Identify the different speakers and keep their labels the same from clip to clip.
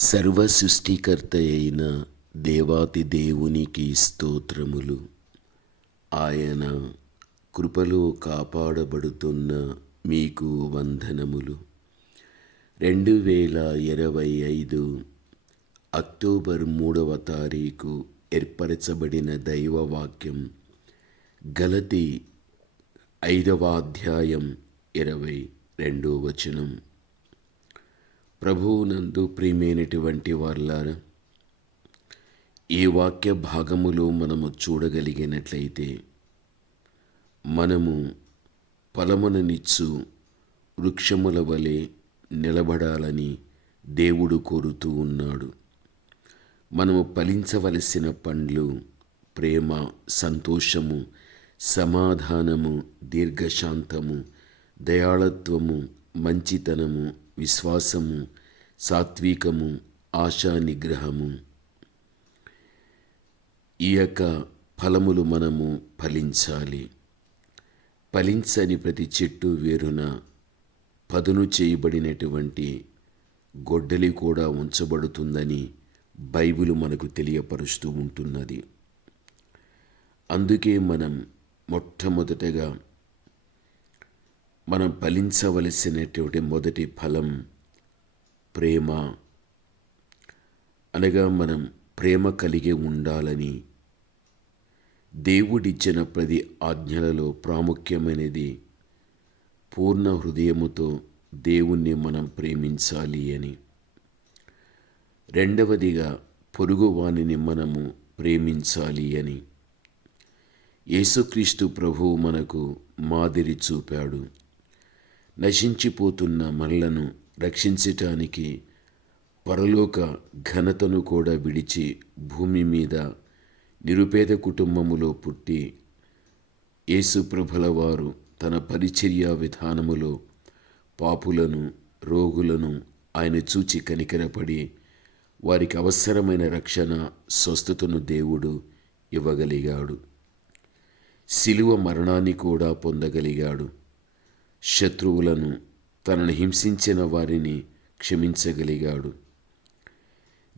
Speaker 1: సర్వ సృష్టికర్త అయిన దేవాతి దేవునికి స్తోత్రములు. ఆయన కృపలో కాపాడబడుతున్న మీకు వందనములు. రెండు వేల ఇరవై ఐదు అక్టోబర్ మూడవ తారీఖు ఏర్పరచబడిన దైవవాక్యం గలతి ఐదవ అధ్యాయం ఇరవై రెండో వచనం. ప్రభువునందు ప్రియమైనటువంటి వారులారా ఈ వాక్య భాగములో మనము చూడగలిగినట్లయితే మనము ఫలముననిచ్చు వృక్షముల వలె నిలబడాలని దేవుడు కోరుతూ ఉన్నాడు. మనము ఫలించవలసిన పండ్లు ప్రేమ సంతోషము సమాధానము దీర్ఘశాంతము దయాళత్వము మంచితనము విశ్వాసము సాత్వికము ఆశా నిగ్రహము ఈ యొక్క ఫలములు మనము ఫలించాలి. ఫలించని ప్రతి చెట్టు వేరున పదును చేయబడినటువంటి గొడ్డలి కూడా ఉంచబడుతుందని బైబిల్ మనకు తెలియపరుస్తూ ఉంటున్నది. అందుకే మనం మొట్టమొదటగా మనం ఫలించవలసినటువంటి మొదటి ఫలం ప్రేమ. అనగా మనం ప్రేమ కలిగి ఉండాలని దేవుడిచ్చిన ప్రతి ఆజ్ఞలలో ప్రాముఖ్యమైనది పూర్ణ హృదయముతో దేవుణ్ణి మనం ప్రేమించాలి అని. రెండవదిగా పొరుగువానిని మనము ప్రేమించాలి అని. యేసుక్రీస్తు ప్రభువు మనకు మాదిరి చూపాడు. నశించిపోతున్న మనలను రక్షించటానికి పరలోక ఘనతను కూడా విడిచి భూమి మీద నిరుపేద కుటుంబములో పుట్టి యేసుప్రభుల వారు తన పరిచర్య విధానములో పాపులను రోగులను ఆయన చూచి కనికరపడి వారికి అవసరమైన రక్షణ స్వస్థతను దేవుడు ఇవ్వగలిగాడు. శిలువ మరణాన్ని కూడా పొందగలిగాడు. శత్రువులను తనను హింసించిన వారిని క్షమించగలిగాడు.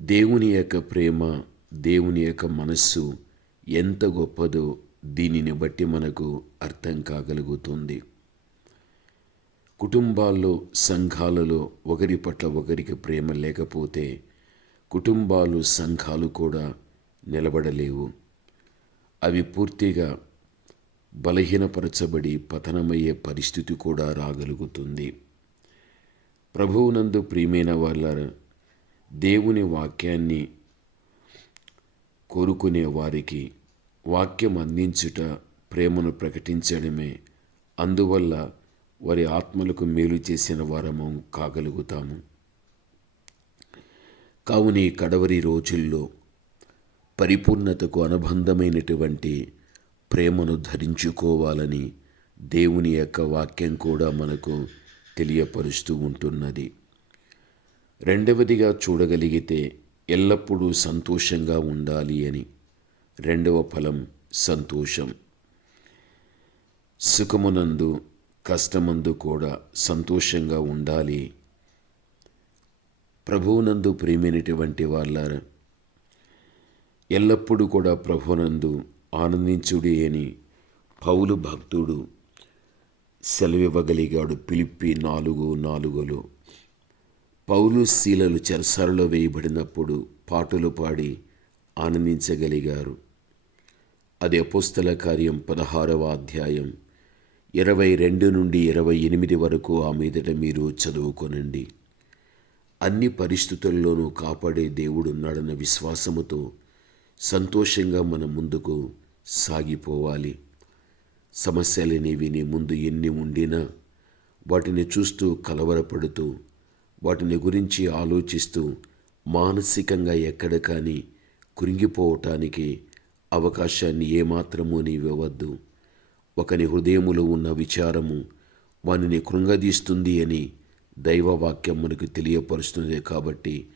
Speaker 1: దేవుని యొక్క ప్రేమ దేవుని యొక్క మనస్సు ఎంత గొప్పదో దీనిని బట్టి మనకు అర్థం కాగలుగుతుంది. కుటుంబాల్లో సంఘాలలో ఒకరి పట్ల ఒకరికి ప్రేమ లేకపోతే కుటుంబాలు సంఘాలు కూడా నిలబడలేవు. అవి పూర్తిగా బలహీనపరచబడి పతనమయ్యే పరిస్థితి కూడా రాగలుగుతుంది. ప్రభువునందు ప్రియమైన వాళ్ళ దేవుని వాక్యాన్ని కోరుకునే వారికి వాక్యం అందించుట ప్రేమను ప్రకటించడమే అందువల్ల వారి ఆత్మలకు మేలు చేసిన వారము కాగలుగుతాము. కావున ఈ కడవరి రోజుల్లో పరిపూర్ణతకు అనుబంధమైనటువంటి ప్రేమను ధరించుకోవాలని దేవుని యొక్క వాక్యం కూడా మనకు తెలియపరుస్తూ ఉంటున్నది. రెండవదిగా చూడగలిగితే ఎల్లప్పుడూ సంతోషంగా ఉండాలి అని రెండవ ఫలం సంతోషం. సుఖమునందు కష్టమందు కూడా సంతోషంగా ఉండాలి. ప్రభువునందు ప్రేమైనటువంటి వాళ్ళ ఎల్లప్పుడూ కూడా ప్రభునందు ఆనందించుడి అని పౌలు భక్తుడు సెలవివ్వగలిగాడు పిలిపి నాలుగు నాలుగులో. పౌలు శీలలు చెరసరలో వేయబడినప్పుడు పాటలు పాడి ఆనందించగలిగారు. అది అపుస్తల కార్యం పదహారవ అధ్యాయం ఇరవై రెండు నుండి ఇరవై ఎనిమిది వరకు ఆ మీదట మీరు చదువుకొనండి. అన్ని పరిస్థితుల్లోనూ కాపాడే దేవుడున్నాడన్న విశ్వాసముతో సంతోషంగా మన ముందుకు సాగిపోవాలి. సమస్యలనేవి నీ ముందు ఎన్ని ఉండినా వాటిని చూస్తూ కలవరపడుతూ వాటిని గురించి ఆలోచిస్తూ మానసికంగా ఎక్కడ కానీ కృంగిపోవటానికి అవకాశాన్ని ఏమాత్రమూ నీవివ్వద్దు ఒకని హృదయములో ఉన్న విచారము వానిని కృంగదీస్తుంది అని దైవవాక్యం మనకు తెలియపరుస్తుంది కాబట్టి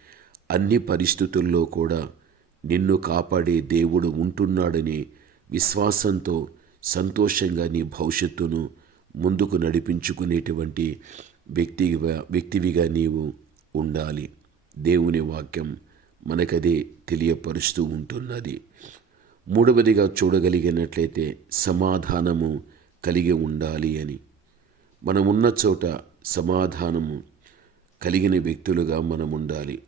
Speaker 1: అన్ని పరిస్థితుల్లో కూడా నిన్ను కాపాడే దేవుడు ఉంటున్నాడని విశ్వాసంతో సంతోషంగా నీ భవిష్యత్తును ముందుకు నడిపించుకునేటువంటి వ్యక్తిగా వ్యక్తివిగా నీవు ఉండాలి. దేవుని వాక్యం మనకదే తెలియపరుస్తూ ఉంటున్నది. మూడవదిగా చూడగలిగినట్లయితే సమాధానము కలిగి ఉండాలి అని. మనమున్న చోట సమాధానము కలిగిన వ్యక్తులుగా మనం ఉండాలి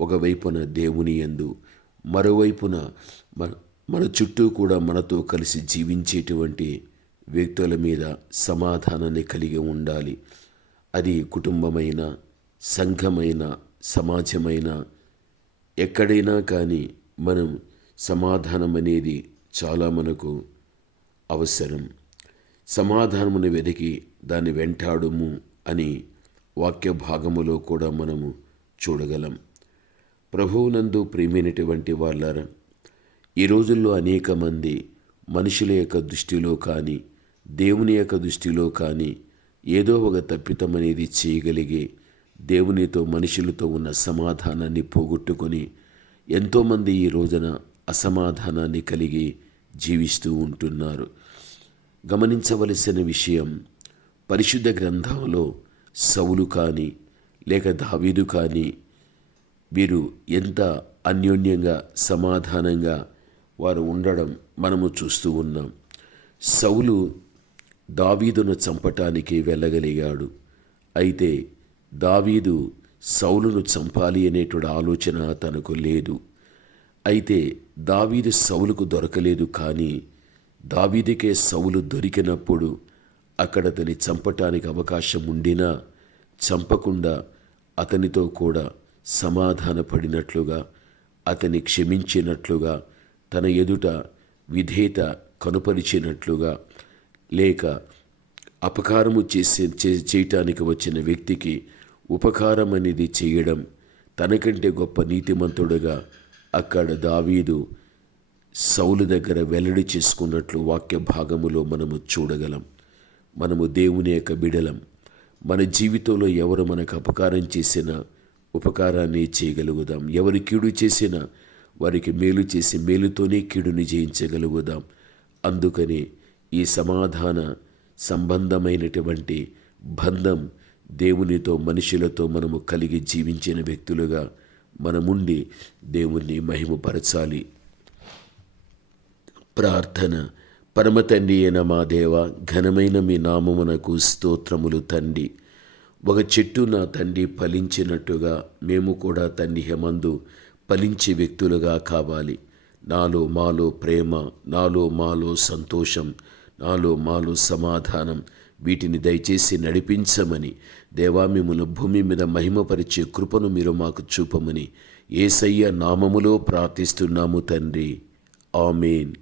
Speaker 1: ఒకవైపున దేవుని యందు మరోవైపున మన మన చుట్టూ కూడా మనతో కలిసి జీవించేటువంటి వ్యక్తుల మీద సమాధానాన్ని కలిగి ఉండాలి. అది కుటుంబమైన సంఘమైన సమాజమైన ఎక్కడైనా కానీ మనం సమాధానం అనేది చాలా మనకు అవసరం. సమాధానమును వెతికి దాన్ని వెంటాడుము అని వాక్య భాగములో కూడా మనము చూడగలం. ప్రభువునందు ప్రేమైనటువంటి వాళ్ళారా ఈ రోజుల్లో అనేక మంది మనుషుల యొక్క దృష్టిలో కానీ దేవుని యొక్క దృష్టిలో కానీ ఏదో ఒక తప్పితం అనేది చేయగలిగి దేవునితో మనుషులతో ఉన్న సమాధానాన్ని పోగొట్టుకొని ఎంతోమంది ఈ రోజున అసమాధానాన్ని కలిగి జీవిస్తూ ఉంటున్నారు. గమనించవలసిన విషయం పరిశుద్ధ గ్రంథంలో సౌలు కానీ లేక దావీదు కానీ వీరు ఎంత అన్యోన్యంగా సమాధానంగా వారు ఉండడం మనము చూస్తూ ఉన్నాం. సౌలు దావీదును చంపటానికి వెళ్ళగలిగాడు. అయితే దావీదు సౌలును చంపాలి అనేటువంటి ఆలోచన తనకు లేదు. అయితే దావీదు సౌలుకు దొరకలేదు కానీ దావీదికే సౌలు దొరికినప్పుడు అక్కడ అతని చంపటానికి అవకాశం ఉండినా చంపకుండా అతనితో కూడా సమాధానపడినట్లుగా అతని క్షమించినట్లుగా తన ఎదుట విధేయత కనుపరిచినట్లుగా లేక అపకారము చేసే చే- చేయటానికి వచ్చిన వ్యక్తికి ఉపకారం అనేది చేయడం తనకంటే గొప్ప నీతిమంతుడుగా అక్కడ దావీదు సౌలు దగ్గర వెల్లడి చేసుకున్నట్లు వాక్య భాగములో మనము చూడగలం. మనము దేవుని యొక్క బిడలం. మన జీవితంలో ఎవరు మనకు అపకారం చేసినా ఉపకారాన్ని చేయగలుగుదాం. ఎవరి కీడు చేసినా వారికి మేలు చేసి మేలుతోనే కీడుని జయించగలుగుదాం. అందుకని ఈ సమాధాన సంబంధమైనటువంటి బంధం దేవునితో మనుషులతో మనము కలిగి జీవించిన వ్యక్తులుగా మనముండి దేవుణ్ణి మహిమపరచాలి. ప్రార్థన. పరమ తండ్రి అయిన మా దేవ ఘనమైన మీ నామమునకు స్తోత్రములు తండ్రి. ఒక చెట్టు నా తండ్రి ఫలించినట్టుగా మేము కూడా తండ్రి హెమందు ఫలించే వ్యక్తులుగా కావాలి. నాలో మాలో ప్రేమ నాలో మాలో సంతోషం నాలో మాలో సమాధానం వీటిని దయచేసి నడిపించమని దేవా మిమ్మల్ని భూమి మీద మహిమపరిచే కృపను మీరు మాకు చూపమని ఏసయ్య నామములో ప్రార్థిస్తున్నాము తండ్రి. ఆమెన్.